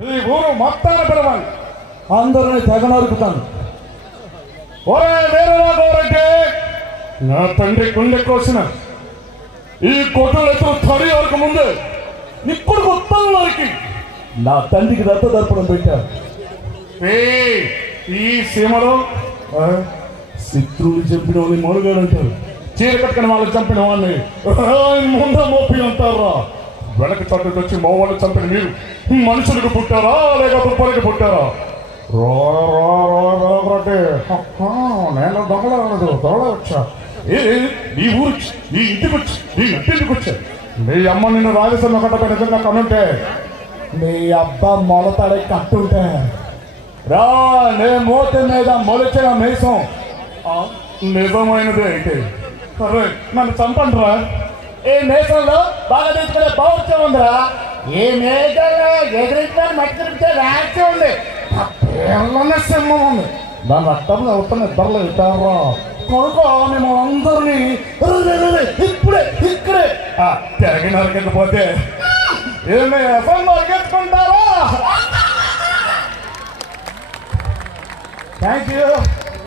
ఈ ఊరు మొత్తాన్ని పిలవాలి, అందరినీ తెగ నరుకుతాను. వేరే నా తండ్రి గుండె కోసిన ఈ కొట్టలు ఎత్తు తడి వరకు ముందు ఇప్పుడు కొత్తలు నరికి నా తండ్రికి రక్త దర్పణం పెట్టారు. ఈ సీమలో శత్రువులు చంపిన వాళ్ళని మనుగాడు అంటారు, చీర కట్టుకుని వాళ్ళు చంపిన వాళ్ళని ముందు మోపి అంటారా? వెనక చట్టుకు వచ్చి మా వాళ్ళు చంపిన మీరు మనుషులకు పుట్టారా లేక తుప్పలకి పుట్టారా? నేను దొంగలేదు దొంగలవచ్చా? నీ ఊరు నీ ఇంటికి వచ్చి నీ ఇంటికి వచ్చా మీ అమ్మ నిన్ను రాజస్థాన్ కట్టపై నిజంగా కనుంటే మీ అబ్బా మొలతాడే కట్టుంటే రా నే మోత మీద మొలిచిన మేసం నిజమైనదే అయితే సరే నన్ను చంపండి రా. ఏ మేసంలో బాగా తీసుకునే పౌరుషం ఉందిరా. ఏ మేఘంలో ఎదురించిన మట్టి తిరిగితే రాసి ఉంది, పేర్లోనే సింహం ఉంది. దాని రక్తంలో అవుతున్న ఇద్దరులు ఇస్తారా కొడుకో మేము అందరినీ ఇప్పుడే ఇక్కడే తిరిగి నరకెళ్ళిపోతే ఏమి అసలు నరికెత్తుకుంటారా? Thank you.